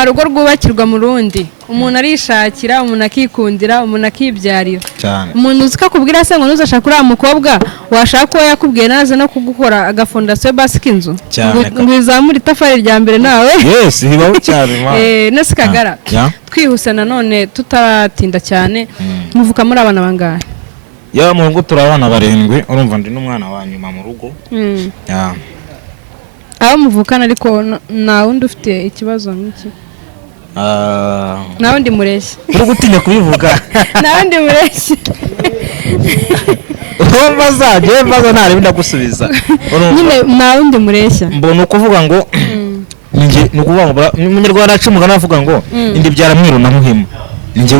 nta rugo rwubakirwa mu rundi, umuntu arishakira, umuntu akikundira, umuntu akibyarira. Umuntu uzika kubwira se ngo nuzashaka uriya mukobwa washaka ko yakubwiye naze no kugukora agafondasiyo basi k'inzu ngo izamure itafari rya mbere nawe. Yes, hibaho cyane nese Kagara twihuse nanone tutatinda cyane. Muvuka muri abana bangahe? Ya mu rugo turabana 7, urumva ndi n'umwana wa nyuma mu rugo. Aho muvukana ariko na wundi ufite ikibazo nk'iki? Na wundi mureshya. Uri gutinya kubivuga? Na wundi mureshya. Mbaza ntari ndagusubiza. Nyine na wundi mureshya. Mbona ukuvuga ngo ninjye nukuvuga ngo umunyarwanda acumugana avuga ngo indi byara mwiru na muhima. Ninjye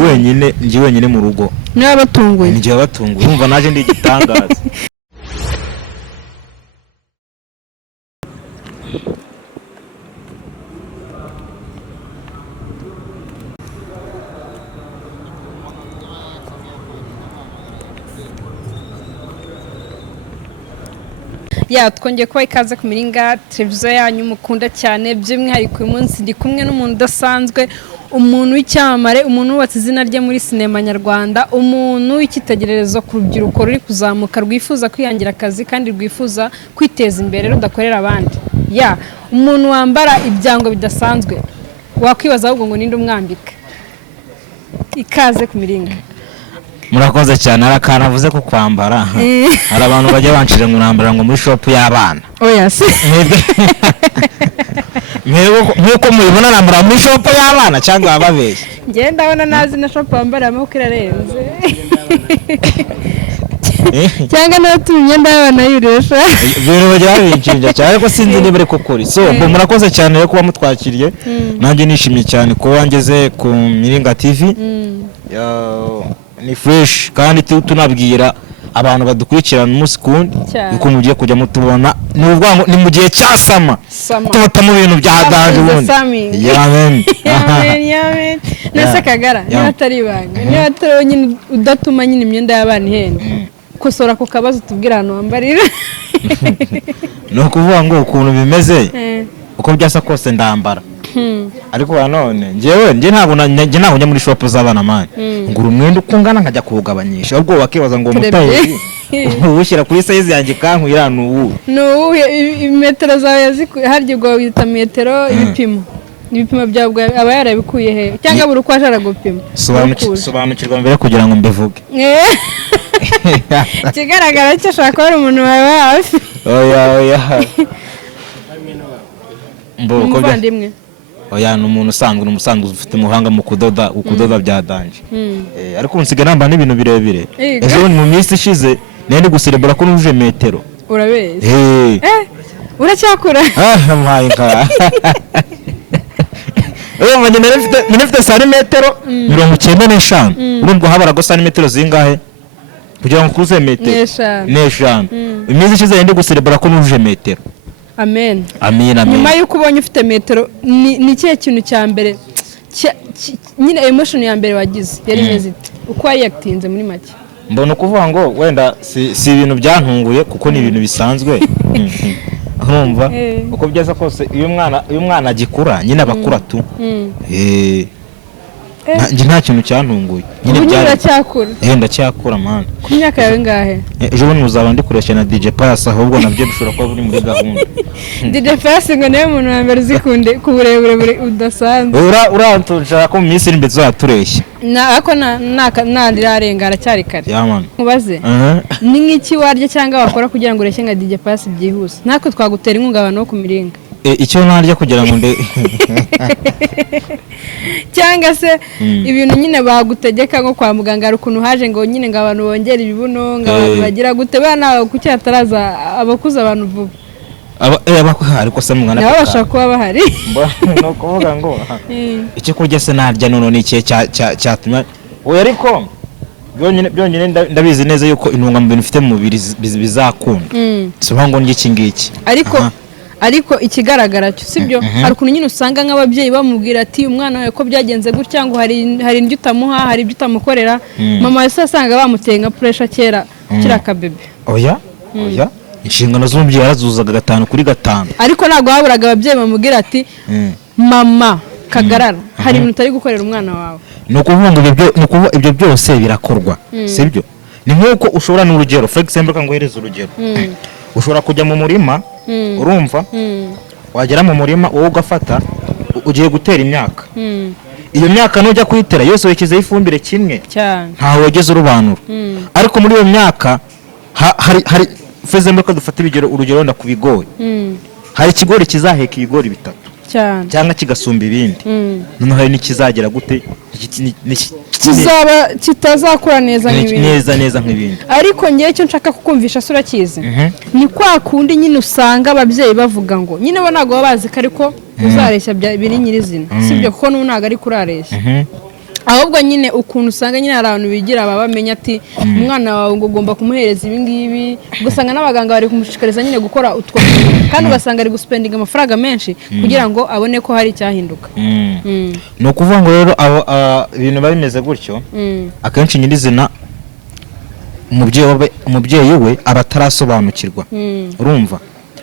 wenyine mu rugo. Niba batunguye. Ninjye batunguye. Urumva naje ndi gitangaza. Twongeye kuba ikaze ku Miringa televiziyo yanyu mukunda cyane, by'umwihariko uyu munsi ndi kumwe n'umuntu udasanzwe, umuntu w'icyamamare, umuntu wubatse izina rye muri sinema nyarwanda, umuntu w'icyitegererezo ku rubyiruko ruri kuzamuka rwifuza kwihangira akazi kandi rwifuza kwiteza imbere rudakorera abandi. Umuntu wambara ibyango bidasanzwe, wakwibaza ahubwo ngo ninde umwambika. Ikaze ku Miringa. Murakoze cyane, arakana avuze ko kwambara hari abantu bajya banshije ngo nambara ngo muri shop y'abana. Oya se nk'uko mubibona nambara muri shop y'abana cyangwa ababeshye. Ngiye ndabona nazi na shop bambara amaboko irarenze cyangwa natumye imyenda y'abana yuresha ibintu bajya babinjinja cyane ariko sinzi niba ari kukuri. So murakoze cyane rero kuba mutwakiriye, nanjye nishimiye cyane kuba ngeze ku Miringa TV. Ni fresh kandi tunabwira abantu badukurikirana umunsi kundi uko mugiye kujya mutubona n'ubwango ni mu gihe cyasama tuta mu bintu byadanje ubundi. Amen. Nese Kagara niba atari ibanga, niba atari nyine udatuma nyine imyenda y'abana ihenda, kosora ku kabazo tubwira ahantu wambarira. No kuvuga ngo ukuntu bimeze uko byasa kose ndambara. Ariko banone nje ntabwo njya muri shop z'abana mani ngura umwenda ukungana nkajya kuwugabanyisha, ubwo wakibaza ngo mutaye ushyira kuri size yanjye kankwira n'ubu metero zawe harya ubwo wita metero ibipimo byawe aba yarabikuye he cyangwa buri uko ashara gupima. Sobanukirwa mbere kugira ngo mbivuge. Kigaragara cyo ashaka ko ari umuntu wawe hafi. Oya Muvandimwe. Oya ni umuntu usanzwe ufite umuhanga mu kudoda byadanje. Ariko unsiga namba n'ibintu birebire. Ejo mu minsi ishize nende guserebura ko nuje metero. Urabeze. Uracyakura. Mpaye nka. Nifite santimetero 95. Urumva habara go santimetero zingahe? Kugira ngo kuze metero. Neshanu. Iminsi ishize nende guserebura ko nuje metero. Amen. Amen. Nyuma yuko ubonye ufite metero ni kihe kintu cya mbere nyine emotion ya mbere wagize yari meze uko yatinze muri make? Mbona kuvuga ngo wenda si ibintu byantunguye kuko ni ibintu bisanzwe. Urumva uko byasa kose iyo umwana agikura nyine abakura tu. Nje nta kintu cyantunguye nyine byaracyakura. Ndacyakura man. Ku myaka yawe ngahe? Ejo bundi muzaba ndikoresha na DJ Pass, ahubwo nabyo bishobora kuba buri muri gahunda. DJ Pass ngo niwe muntu wa mbere uzikunde ku burebure udasanzwe. Urantunja ko mu minsi iri mbere zatureshya. Ako nandirarenga aracyari kare. Man. Mubaze. Ni nk'iki warya cyangwa wakora kugira ngo ureshye nka DJ Pass byihuse? Ntako twagutera inkunga abantu bo ku Miringa. Icyo narya kugira ngo cyangwa se ibintu nyine bagutegeka nko kwa muganga ari ukuntu haje ngo nyine ngo abantu bongera ibibuno ngo abantu bagira gute bana kuki hataraza abakuza abantu vuba. Ariko se mwana nabo bashaka kuba bahari. No kuvuga ngo icyo kurya se narya none iki cyatumye oya ariko byonyine ndabizi neza yuko intungamubiri mfite mu mubiri bizakunda. Sobango ngo ndye iki ngiki. Ariko ikigaragara cyo sibyo hari ukuntu nyine usanga nk'ababyeyi bamubwira ati umwana wawe ko byagenze gutya ngo hari indyo utamuha, hari ibyo utamukorera. Mama wese asanga bamuteye nka pressure kera kabebe. Oya inshingano z'umubyeyi yarazuzaga 5 kuri 5. Ariko ntabwo haburaga ababyeyi bamubwira ati mama kagarara hari ibintu utari gukorera umwana wawe. ni ukuvuga ngo ibyo byose birakorwa sibyo. ni nk'uko ushobora n'urugero for example kangohereza urugero ushobora kujya mu murima urumva wagera mu murima wowe ugafata ugiye gutera imyaka iyo myaka nujya kuyitera yose wekizeho ifumbire kimwe ntaho wegeze urubanura ariko muri iyo myaka hari for example ko dufata urugero nda ku bigori hari ikigori kizaheka ibigori bitatu cyangwa kigasumba ibindi noneho hari n'ikizagera gute kizaba kitazakura neza nk'ibindi ariko ngiye cyo nshaka kukumvisha sura kizi ni kwa kundi nyine usanga ababyeyi bavuga ngo nyine bo ntago babazi ko ariko uzareshya biri nyirizina sibyo kuko n'unaga ari kurareshya ahubwo nyine ukuntu usanga nyine hari abantu bigira baba bamenya ati umwana wawe ngo ugomba kumuhereza ibi ngibi ugasanga n'abaganga bari kumushishikariza nyine gukora utwo kandi ugasanga ari guspendinga amafaranga menshi kugira ngo abone ko hari icyahinduka. ni ukuvuga ngo rero ibintu biba bimeze gutyo akenshi nyirizina umubyeyi we aba atarasobanukirwa urumva.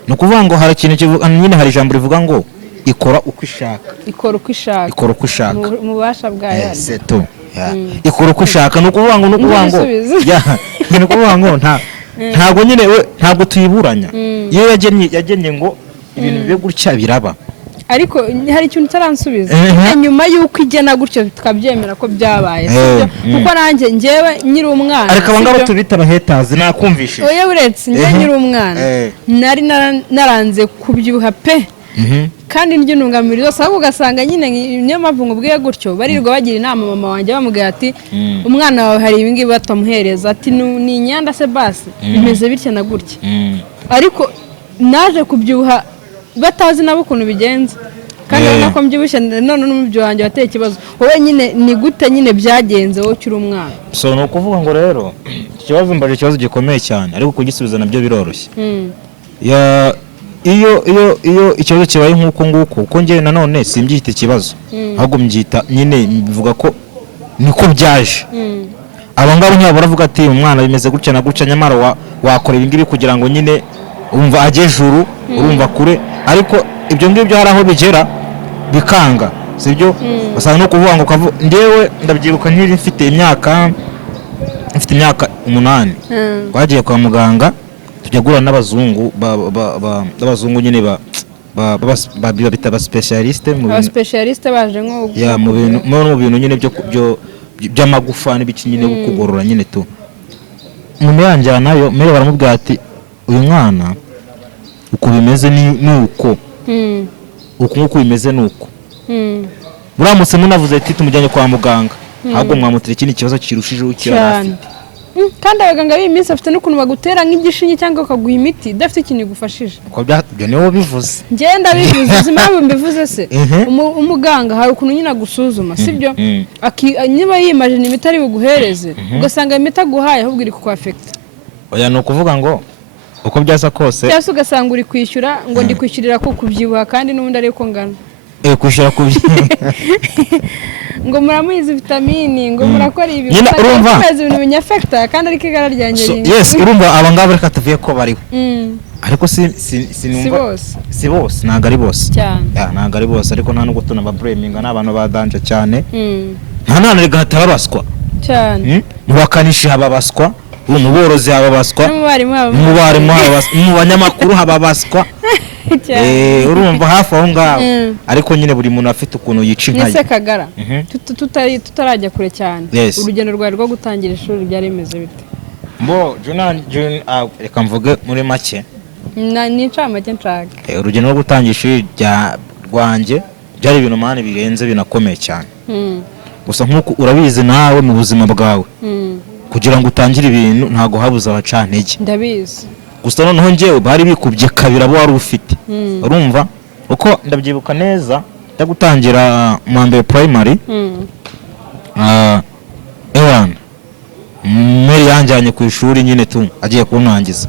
ni ukuvuga ngo hari ikintu kivuga nyine hari ijambo rivuga ngo ikora uko ishaka mu bubasha bwayo ikora uko ishaka. ni ukuvuga ngo ntabwo nyine we ntabwo tuyiburanya iyo yagennye ngo ibintu bibe gutya biraba ariko hari ikintu utaransubiza nyuma y'uko igena gutyo tukabyemera ko byabaye kuko nanjye njyewe nyiri umwana ariko abangabo tubita abahetazi nakumvishe oya uretse njye nyiri umwana nari naranze kubyibuha pe kandi n'intungamubiri zose ahubwo ugasanga nyine niyo mpamvu ngubwiye gutyo barirwa bagira inama mama wanjye bamubwira ati umwana wawe hari ibi ngibi batamuhereza ati ni inyanda se basi bimeze bityo na gutya ariko naje kubyibuha batazi nabo ukuntu bigenza kandi urabona ko mbyibushye none n'umubyeyi wanjye wateye ikibazo wowe nyine ni gute nyine byagenze wowe ukiri umwana. so ni ukuvuga ngo rero ikibazo mbaje ikibazo gikomeye cyane ariko kugisubiza nabyo biroroshye. iyo ikibazo kibaye nk'uko nguko uko njye nanone simbyita ikibazo ahubwo mbyita nyine bivuga ko niko byaje. abo ngabo ntibaba baravuga ati umwana bimeze gutya na gutya nyamara wakora ibi ngibi kugira ngo nyine umva ajye juru urumva kure ariko ibyo ngibyo hari aho bigera bikanga sibyo. basanga no kuvuga ngo ndewe ndabyibuka nkiri mfite imyaka 8 twagiye kwa muganga tujya gura n'abazungu b'abazungu nyine bita ba specialiste baje nko mu bintu nyine byo by'amagufa n'ibiki nyine kugorora nyine tu umuntu yanjyanayo mere baramubwira ati uyu mwana uko bimeze ni uko uko bimeze nuko muramutse munavuze ati tumujyanye kwa muganga ahubwo mwamutira ikindi kibazo kirushijeho kirafite kandi abaganga b'iminsi afite n'ukuntu bagutera nk'igishinge cyangwa bakaguha imiti idafite ikintu igufashije uko byo niwo bivuze ngenda bivuze impamvu mbivuze se umuganga hari ukuntu nyine agusuzuma sibyo niba yimajina imiti ari buguhereze ugasanga imiti aguhaye ahubwo iri kukwafekita. oya ni ukuvuga ngo uko byasa kose cyangwa ugasanga uri kwishyura ngo ndi kwishyurira ko kubyibuha kandi n'ubundi ari uko ngana kwishyura ngo muramuhize vitamini ngo murakora ibi nyine urumva ibintu binyafekta kandi ariko igara ryanjye yes urumva abangabo reka tuvuye ko bariho ariko si bose ntabwo ari bose ntabwo ari bose ariko nta nubwo tunababureminga n'abantu badanje cyane nta nane rigahita babaswa cyane mu bakanishi hababaswa mu borozi hababaswa mu barimu hababaswa mu banyamakuru hababaswa urumva hafi aho ngaho ariko nyine buri muntu afite ukuntu yica inkayi. Nise Kagara tutarajya kure cyane urugendo rwari rwo gutangira ishuri byari bimeze bite? reka mvuge muri make ni incamake nshaka. urugendo rwo gutangira ishuri rwanjye byari ibintu mani birenze binakomeye cyane gusa nk'uko urabizi nawe mu buzima bwawe kugira ngo utangire ibintu ntago habuze abacantege ndabizi gusa noneho njyewe bari bikubye kabiri abo wari ufite urumva uko ndabyibuka neza njya gutangira mu mbere primary ewan meri yanjyanye ku ishuri nyine tu agiye kuntangiza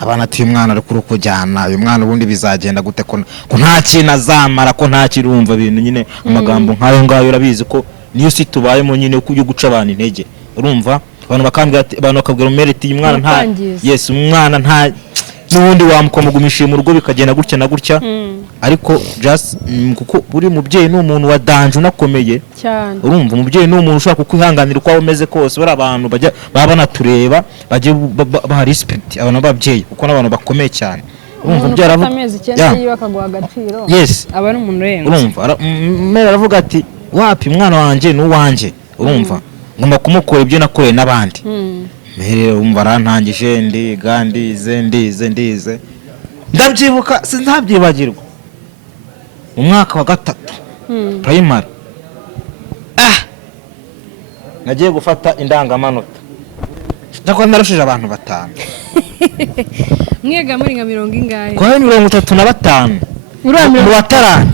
abana ati uyu mwana ari kujyana uyu mwana ubundi bizagenda gute ko nta kintu azamara ko nta kirumva ibintu nyine amagambo nk'ayo ngayo urabizi ko niyo si tubayemo nyine yo guca abantu intege urumva abantu bakambwira ati abantu bakabwira umeriti uyu mwana nta yes umwana nta n'ubundi wamukomugumishije mu rugo bikagenda gutya na gutya ariko just kuko buri mubyeyi ni umuntu wa danje unakomeye cyane. urumva umubyeyi ni umuntu ushobora kukwihanganira uko umeze kose bari abantu baba banatureba bajye baha respect abantu b'ababyeyi kuko n'abantu bakomeye cyane urumva byaravuga amezi 9 yiba akaguha agaciro yes aba ari umuntu urenze urumva mera aravuga ati wapi mwana wanjye n'uwanjye urumva ngomba kumukora ibyo nakoreye n'abandi mere umva arantangije ndize ndabyibuka sinzabyibagirwa mu mwaka wa 3 primary nagiye gufata indangamanota ndakora narushije abantu 5 mwega muri nka 40 ingahe kwa 35 mu batarani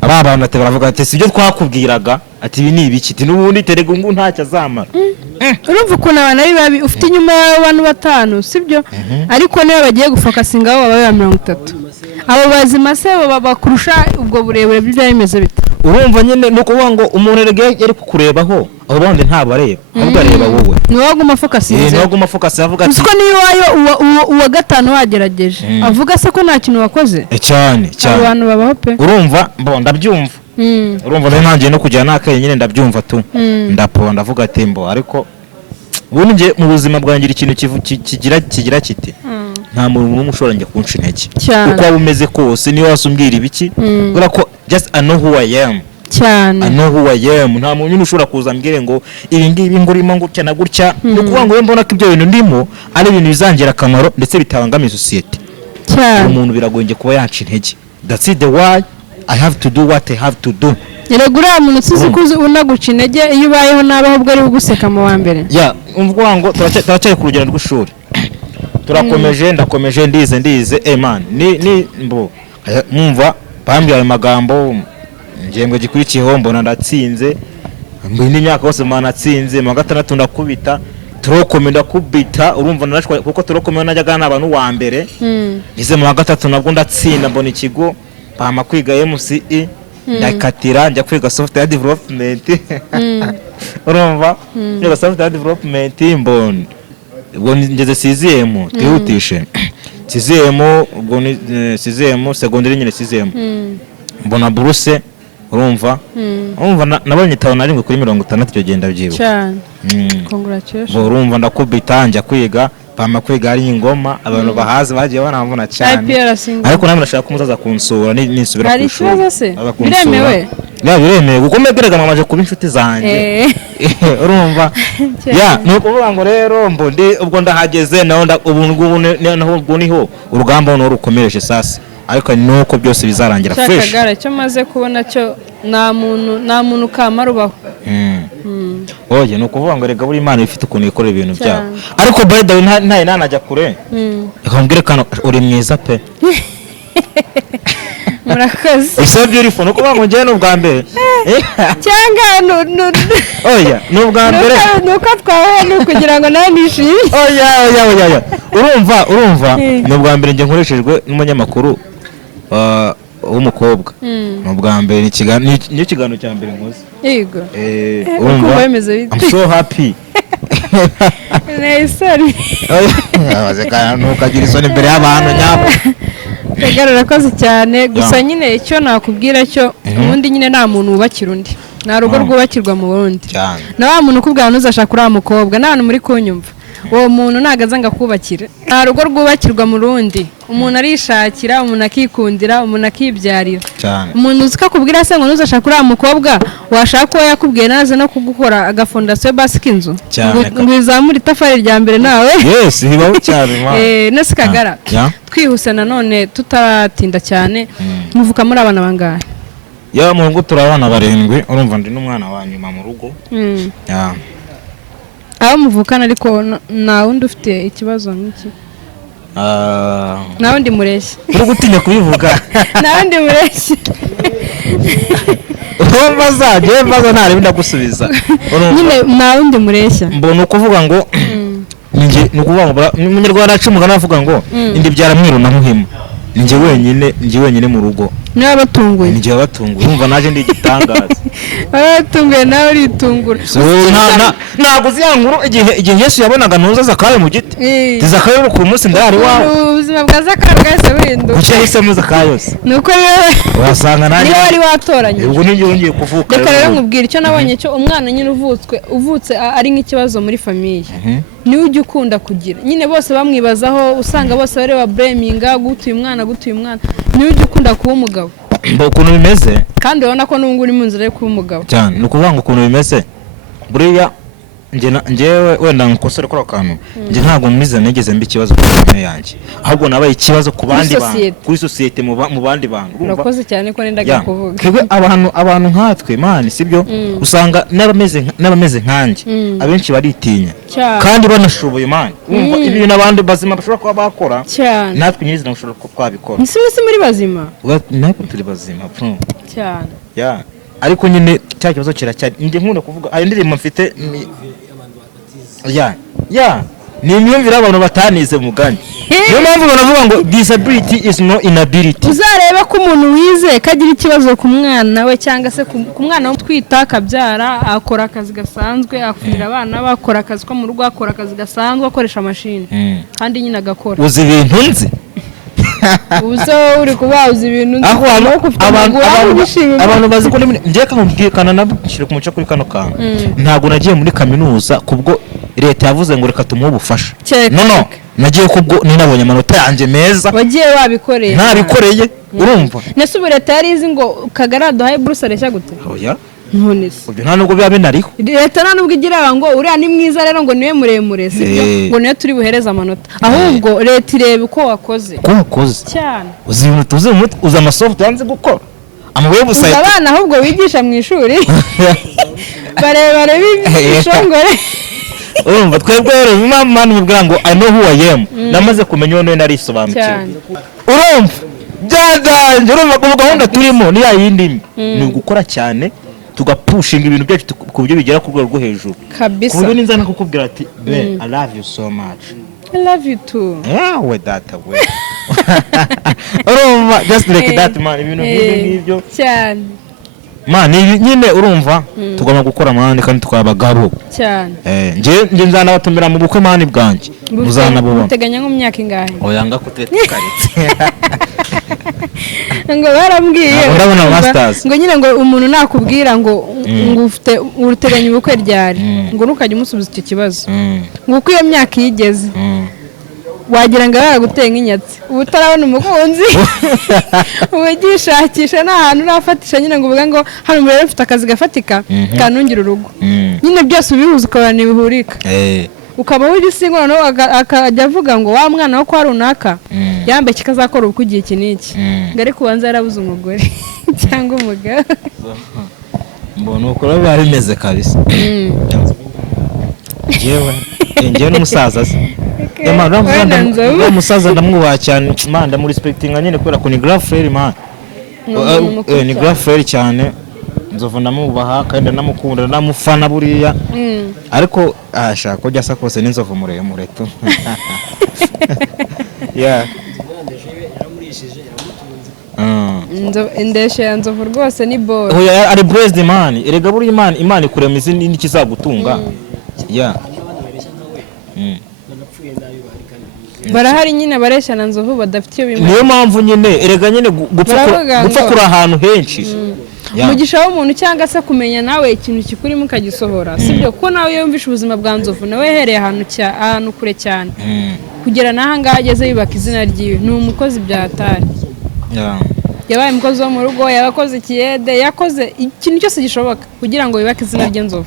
abantu batebara bavuga ati sibyo twakubwiraga ati ibi ni ibiki ati n'ubundi terega ngo ntacyo azamara urumva ukuntu abantu ari babi ufite inyuma y'abantu 5 sibyo ariko niyo bagiye gufakasinga abo baba 30 abo bazima se bakurusha ubwo burebure byo bimeze bite urumva nyine nuko ngo umuntu yari kukurebaho abo bandi ntabwo areba ahubwo areba wowe niwo waguma fokasinze niwo waguma focus avuga ati uko niyo uwa 5 wagerageje avuga se ko nta kintu wakoze cyane abantu babaho pe urumva ndabyumva urumva ntangiye no kujya nakaye nyine ndabyumva tu ndavuga ati ariko ubundi nge mu buzima bwangira ikintu kigira kiti nta muntu n'umwe ushobora njya kunca intege uko waba umeze kose niyo wasumbwira ibiki kubera ko just I know who I am cyane I know who I am nta muntu ushobora kuza ambwire ngo ibi ngibi ngurimo gutya na gutya no kuvuga ngo mbona ko ibyo bintu ndimo ari ibintu bizangira akamaro ndetse bitabangamiye society cyane umuntu biragoye kuba yanca intege that's it the why I have to do what I have to do Iregura muntu usize kuzi unaguca intege iyo ubayeho nabaho ubwo ari uguseka mu wa mbere umvuga ngo turacyari ku rugendo rw'ishuri turakomeje ndakomeje ndize man ni mbo mwumva bambye ayo magambo ngembwe gikurikiyeho mbona ndatsinze mbo n'imyaka yose mana natsinze mu 6 ndakubita turokomenda kubita urumva narashwa kuko turokomenda najyaga n'abantu wa mbere ngize mu 3 nabwo ndatsinda mbona ikigo pama kwiga MCE ndakatira njya kwiga software development urumva kwiga software development mbona ubwo ngeze CZM twihutishe CZM ubwo ni CZM secondary nyine CZM mbona buruse urumva nabonye 5 kuri 60 cyo genda byibuka cyane congratulations urumva ndakubita njya kwiga pama kwiga ari ingoma abantu bahaze bagiye banamvuna cyane ariko namwe nashaka kumuzaza kunsura nisubira ku ishuri biremewe biremewe kuko mbegerega mamaje kuba inshuti zanjye urumva nuko uvuga ngo rero mbundi ubwo ndahageze naho ubwo niho urugamba no rukomereje sasa ariko nuko byose bizarangira fresh cyakagara cyo maze kubona cyo nta muntu kamarubaho oye nuko uvuga ngo rega buri Imana ifite ukuntu ikora ibintu byabo ariko by the way ntaye nanajya kure akambwira kana uri mwiza pe murakoze so beautiful nuko uvuga ngo ngiye n'ubwa mbere cyangwa oya n'ubwa mbere nuko twawe kugira ngo nawe nishimye oya urumva n'ubwa mbere ngiye nkoreshejwe n'umunyamakuru w'umukobwa n'ubwa mbere ni ikiganiro cya mbere nkoze yego urumva I'm so happy nesari bazeka nukagira isoni imbere y'abantu nyabo tegarura koze cyane gusa nyine icyo nakubwira cyo ubundi nyine nta muntu wubakira undi nta rugo rwubakirwa mu burundi na wa muntu ukubwira ntuzashaka uriya mukobwa nta hantu muri kunyumva uwo muntu nagaza ngakubakira nta rugo rwubakirwa mu rundi umuntu arishakira umuntu akikundira umuntu akibyarira umuntu uzi ko akubwira se ngo ntuzashaka uriya mukobwa washaka uwo yakubwiye naze no kugukora agafondasiyo basika inzu ngo izamure itafari rya mbere nawe yes bibaho cyane nese kagara twihuse nanone tutatinda cyane muvuka muri abana bangahe mu rugo turabana 7 urumva ndi n'umwana wa nyuma mu rugo aho muvukana ariko nta wundi ufite ikibazo nk'iki nta wundi mureshya uri gutinya kubivuga nta wundi mureshya mbaza ntarebe ndagusubiza nyine nta wundi mureshya mbona ukuvuga ngo ni ukuvuga ngo umunyarwanda acumugana avuga ngo indi byara mwiru na muhima njye wenyine mu rugo niba batunguye ni gihe batunguye urumva naje ndi igitangaza batunguye nawe uritungura ntabwo uziya nkuru igihe Yesu yabonaga ntuza Zakayo mu giti Zakayo ku munsi ndari wawe ubuzima bwa Zakayo bwahise buhinduka kuki yahisemo Zakayo se nuko rero wasanga nanjye niba wari watoranye ubwo ninjye wongeye kuvuka reka rero nkubwira icyo nabonye cyo umwana nyine uvutse ari nk'ikibazo muri famiye niwe ujya ukunda kugira nyine bose bamwibazaho usanga bose bari ba blaminga gutuye umwana niwe ujya ukunda kuba umugabo ukuntu bimeze kandi urabona ko n'ubu uri mu nzira yo kuba umugabo cyane ni ukuvuga ngo ukuntu bimeze buriya njyewe wenda nkosore kuri akantu njye ntabwo mwize nigeze mba ikibazo ku famille yanjye ahubwo nabaye ikibazo ku bandi bantu kuri societe mu bandi bantu urakoze cyane ko nendaga kuvuga twebwe abantu nkatwe man sibyo usanga n'abameze nkanjye abenshi baritinya kandi banashoboye man umva ibintu abandi bazima bashobora kuba bakora natwe nyirizina bashobora kuba twabikora nsi muri bazima natwe turi bazima cyane ariko nyine cya kibazo kiracyari njye nkunda kuvuga ayo ndirimbo mfite ni imyumvire abantu batanize mugani niyo mpamvu banavuga ngo disability is no inability uzarebe ko umuntu wize kagira ikibazo ku mwana we cyangwa se ku mwana wo twita akabyara akora akazi gasanzwe akurira abana bakora akazi ko mu rugo akora akazi gasanzwe akoresha mashini kandi nyine agakora uzi ibintu nzi uzo uri kubaza ibintu aho abantu bazi ko njye kamubwikana nabishire ku muco kuri kano kantu ntago nagiye muri kaminuza kubwo leta yavuze ngo reka tumuhe ubufasha no nagiye kubwo ninabonye amanota yanjye meza wagiye wabikoreye ntabikoreye urumva nese ubu leta yari izi ngo Kagara duhaye buruse areshya gute oya none se ubyo nta nubwo biba binariho leta nta nubwo igira ngo uriya ni mwiza rero ngo niwe muremure sibyo ngo niyo turi buhereza amanota ahubwo leta ireba uko wakoze cyane uzi ibintu tuzi mu mutwe uzi amasoft yanze gukora website abana ahubwo wigisha mu ishuri barebare b'ishongore urumva twebwe rero mama nibwira ngo I know who I am namaze kumenya uwo narisobanukiwe urumva byadanje urumva ko gahunda turimo ni yayindi ni gukora cyane tugapushinga ibintu byacu ku buryo bigera ku rwego rwo hejuru kabisa kuburyo ninzana kukubwira ati I love you so much I love you too we that way urumva just like that man ibintu nk'ibyo cyane man nyine urumva tugomba gukora mani kandi twabagabo cyane nje nzanabatumira mu bukwe mani bwanjye muzanabubona uteganya nko myaka ingahe oyanga kutetikaritse ngo barambwiye ndabona masters ngo nyine ngo umuntu nakubwira ngo ufite uruteganya ubukwe ryari ngo nukajya umusubiza icyo kibazo ngo uko iyo myaka yigeze wagira ngo aragutenga inyatsi ubutarabona umukunzi ubugishakisha n'ahantu urafatisha nyine ngo uvuga ngo hano murere ufite akazi gafatika kanungira urugo nyine byose ubihuza ukabana ibihurika ukaba w'igisingwa no akajya avuga ngo wa mwana wo kwa runaka yambaye kikazakora uko ugiye iki n'iki ngo ariko ubanza yarabuze umugore cyangwa umugabo mbona uko biba bimeze kabisa njyewe n'umusaza se uwo musaza ndamwubaha cyane man ndamurespectinga nyine kubera ko ni grand frère man ni grand frère cyane nzovu ndamwubaha kandi ndamukunda ndamufana buriya ariko ashaka ko jyasa kose n'inzovu muremure tu indeshe ya nzovu rwose ni boy ari blessed man erega buri imana ikurema izindi n'ikizagutunga barahari nyine bareshyana nzovu badafite iyo bimwe niyo mpamvu nyine erega nyine gupfa kuri ahantu henshi umugisha w'umuntu cyangwa se kumenya nawe ikintu kikurimo ukagisohora sibyo kuko nawe yumvisha ubuzima bwa nzovu nawe hereye ahantu kure cyane kugera n'aha ngaha ageze yubaka izina ryiwe ni umukozi byatari yabaye umukozi wo mu rugo yabakoze ikiyede yakoze ikintu cyose gishoboka kugira ngo yubake izina ry'inzovu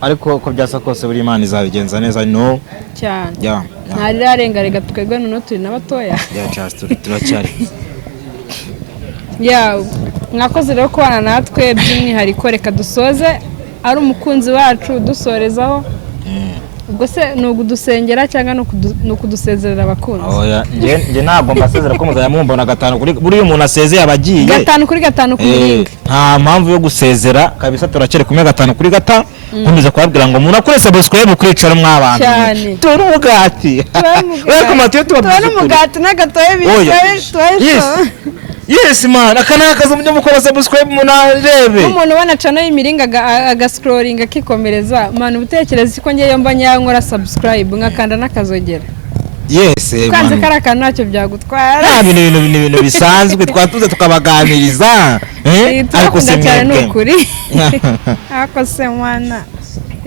ariko ko byasa kose buri imana izabigenza neza no cyane ntari arenga twebwe noneho turi n'abatoya turacyari mwakoze rero kubana natwe by'umwihariko reka dusoze ari umukunzi wacu dusorezaho ubwo se ni ukudusengera cyangwa ni ukudusezerera abakunzi njye ntabwo mbasezera ko muzajya mumbona gatanu kuri buriya umuntu asezeye aba agiye 5 kuri 5 ku muringa nta mpamvu yo gusezera kabisa turacyari kumwe 5 kuri 5 nkomeza kubabwira ngo umuntu akurese subscribe kuricara mw'abantu turi umugati tubona umugati n'agatoye bicaye Yes man, akanakaza mujye mukora subscribe munarebe. Umuntu ubona channel y'imiringa agascrolling akikomereza man ubutekereza ko ngiye mba nyankora subscribe nkakanda nakazogera. Yes man. Kanze karaka ntacyo byagutwara. Ibintu bisanzwe twatuze tukabaganiriza. Ariko se cyane n'ukuri. Ako se mwana.